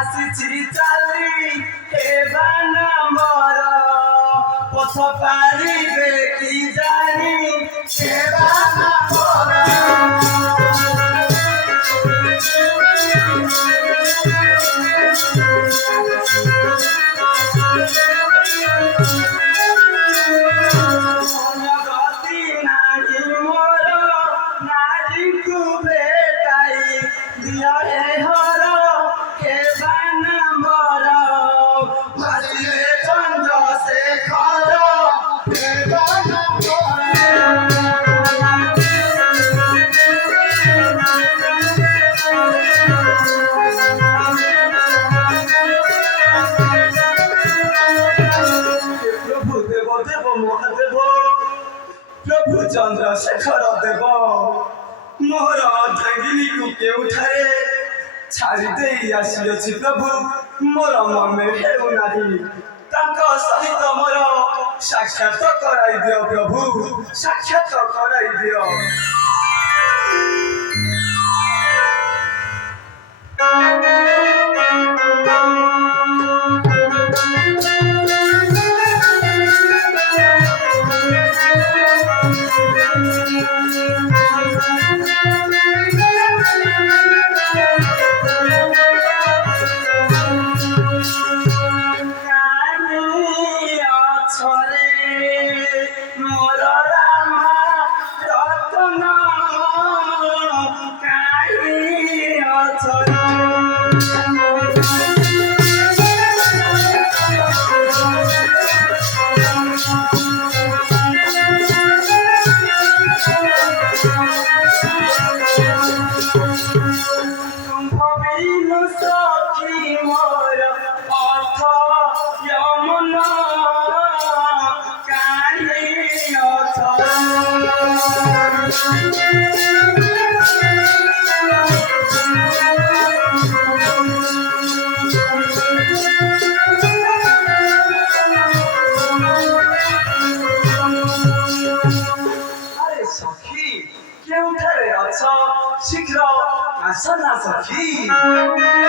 আসিছি চালি এবার মর পথ পারিবে কি জানি এবার মর গতি নাহি মোর নারীକୁ ভেটাই দিয় হে হর प्रभु चंद्रशेखर देव मोर धांगिनी को केउठारे छाड़ी दे आसी प्रभु मोर मन हेउ नाही तांको सहित मोर साक्षात कराई दियो प्रभु साक्षात कराई दियो शीघ्र आसना सखी।